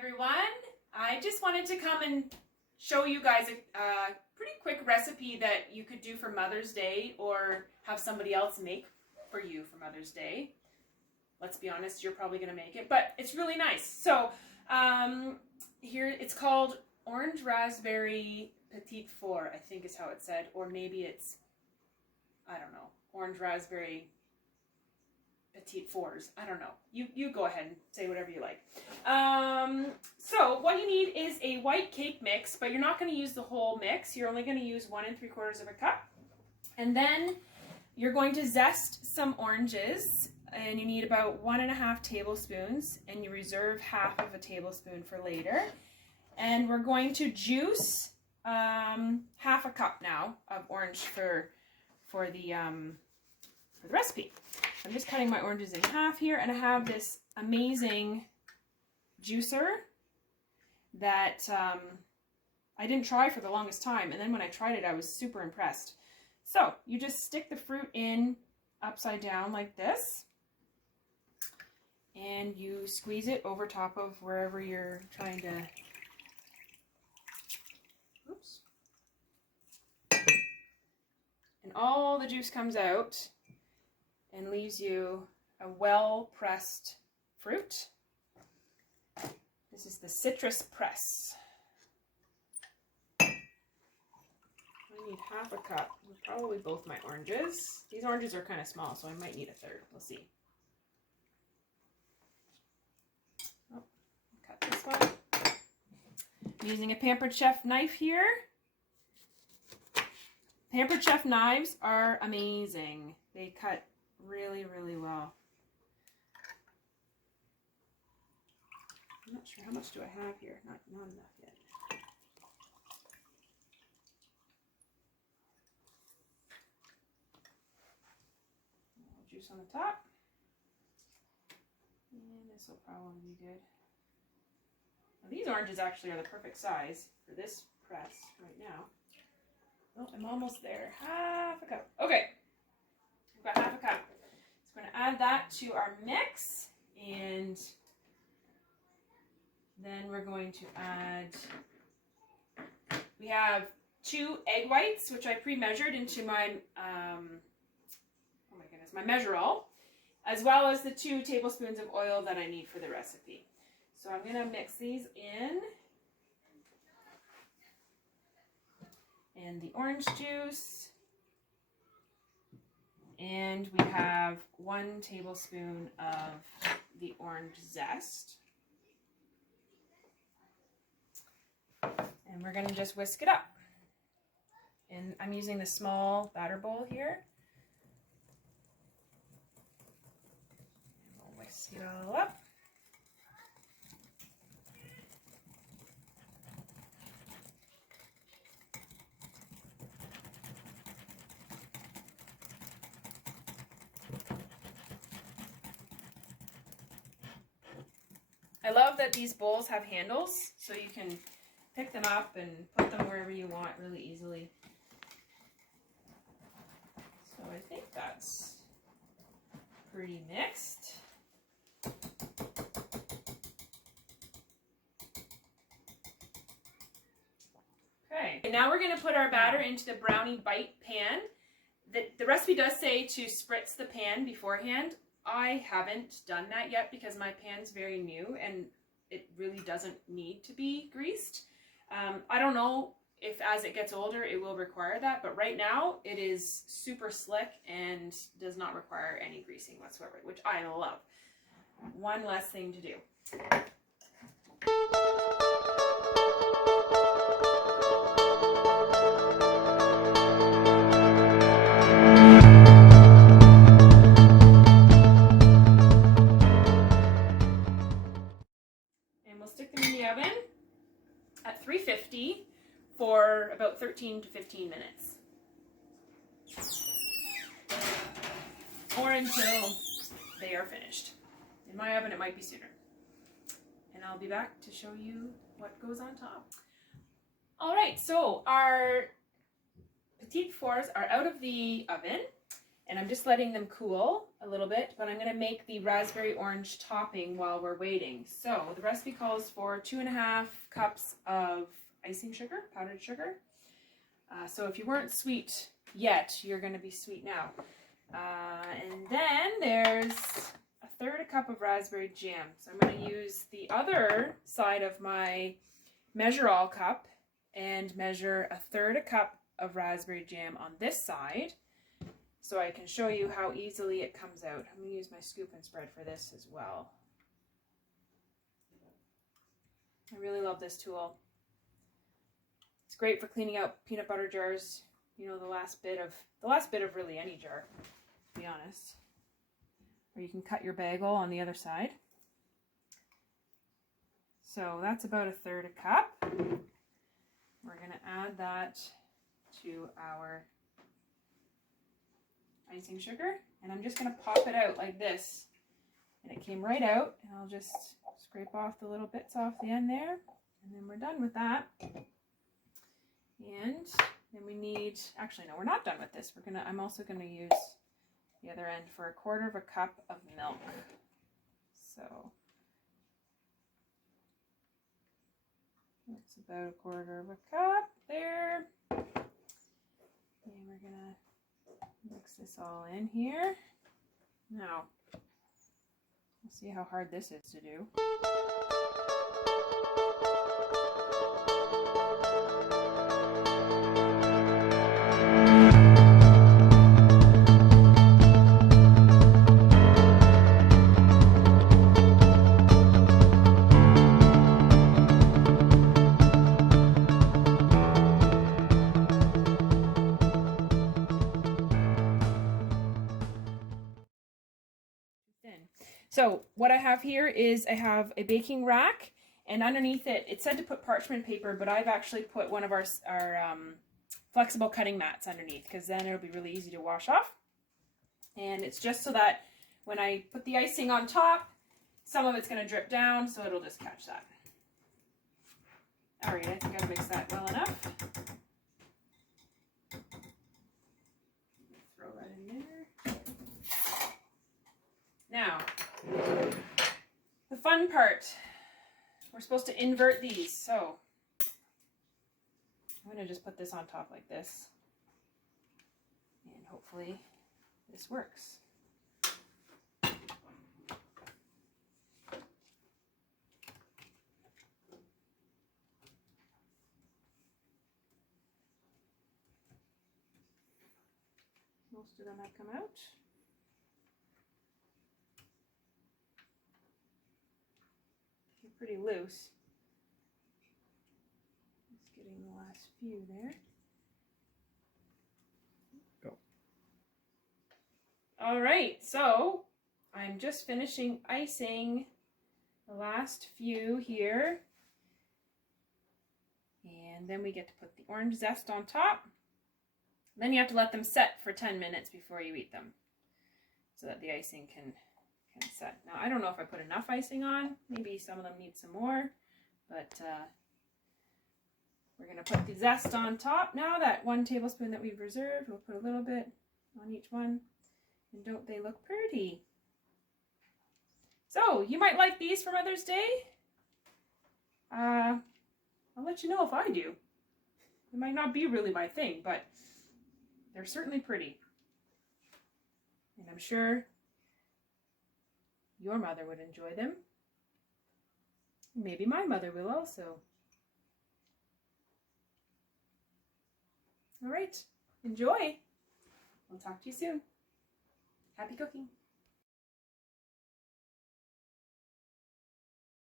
everyone. I just wanted to come and show you guys a pretty quick recipe that you could do for Mother's Day or have somebody else make for you for Mother's Day. Let's be honest, you're probably going to make it, but it's really nice. So here it's called Orange Raspberry Petit 4, I think is how it said, or maybe it's, I don't know, Orange Raspberry Petit 4s. I don't know. You go ahead and say whatever you like. So what you need is a white cake mix, but you're not going to use the whole mix. You're only going to use 1 3/4 cup. And then you're going to zest some oranges, and you need about 1 1/2 tablespoons, and you reserve 1/2 tablespoon for later. And we're going to juice 1/2 cup now of orange for the recipe. I'm just cutting my oranges in half here, and I have this amazing juicer that I didn't try for the longest time, and then when I tried it I was super impressed. So you just stick the fruit in upside down like this, and you squeeze it over top of wherever you're trying to, oops, and all the juice comes out and leaves you a well-pressed fruit. This is the citrus press. I need 1/2 cup, probably both my oranges. These oranges are kind of small, so I might need 1/3. We'll see. Oh, cut this one. I'm using a Pampered Chef knife here. Pampered Chef knives are amazing. They cut really, really well. I'm not sure how much do I have here. Not enough yet. Juice on the top. And this will probably be good. Now, these oranges actually are the perfect size for this press right now. Oh, I'm almost there. 1/2 cup. Okay. We've got 1/2 cup. So we're going to add that to our mix, and then we're going to add, we have 2 egg whites, which I pre-measured into my, oh my goodness, my measure-all, as well as the 2 tablespoons of oil that I need for the recipe. So I'm going to mix these in, and the orange juice. And we have 1 tablespoon of the orange zest. And we're going to just whisk it up. And I'm using the small batter bowl here. And we'll whisk it all up. I love that these bowls have handles, so you can pick them up and put them wherever you want really easily. So I think that's pretty mixed. Okay, and now we're going to put our batter into the brownie bite pan. The recipe does say to spritz the pan beforehand. I haven't done that yet because my pan's very new and it really doesn't need to be greased. I don't know if as it gets older it will require that, but right now it is super slick and does not require any greasing whatsoever, which I love. One less thing to do. Stick them in the oven at 350 for about 13 to 15 minutes. Or until they are finished. In my oven it might be sooner. And I'll be back to show you what goes on top. Alright, so our Petit 4s are out of the oven, And I'm just letting them cool a little bit, but I'm going to make the raspberry orange topping while we're waiting. So the recipe calls for 2.5 cups of icing sugar, powdered sugar. So if you weren't sweet yet, you're going to be sweet now. And then there's 1/3 cup of raspberry jam. So I'm going to use the other side of my measure-all cup and measure 1/3 cup of raspberry jam on this side, so I can show you how easily it comes out. I'm going to use my scoop and spread for this as well. I really love this tool. It's great for cleaning out peanut butter jars, you know, the last bit of really any jar, to be honest. Or you can cut your bagel on the other side. So that's about 1/3 cup. We're going to add that to our icing sugar, and I'm just going to pop it out like this. And it came right out, and I'll just scrape off the little bits off the end there, and then we're done with that. And then we need, actually no, we're not done with this. I'm also going to use the other end for 1/4 cup of milk. So that's about 1/4 cup there. And we're going to mix this all in here. Now, we'll see how hard this is to do. So what I have here is I have a baking rack, and underneath it, it said to put parchment paper, but I've actually put one of our flexible cutting mats underneath, because then it'll be really easy to wash off. And it's just so that when I put the icing on top, some of it's going to drip down, so it'll just catch that. All right, I think I've mixed that well enough. Throw that in there. Now, the fun part, we're supposed to invert these, so I'm going to just put this on top like this, and hopefully this works. Most of them have come out. Pretty loose. Just getting the last few there. Go. All right, so I'm just finishing icing the last few here. And then we get to put the orange zest on top. Then you have to let them set for 10 minutes before you eat them, so that the icing can set. Now, I don't know if I put enough icing on. Maybe some of them need some more, but we're going to put the zest on top now. That 1 tablespoon that we've reserved, we'll put a little bit on each one. And don't they look pretty? So, you might like these for Mother's Day. I'll let you know if I do. It might not be really my thing, but they're certainly pretty. And I'm sure your mother would enjoy them. Maybe my mother will also. All right, enjoy. We'll talk to you soon. Happy cooking.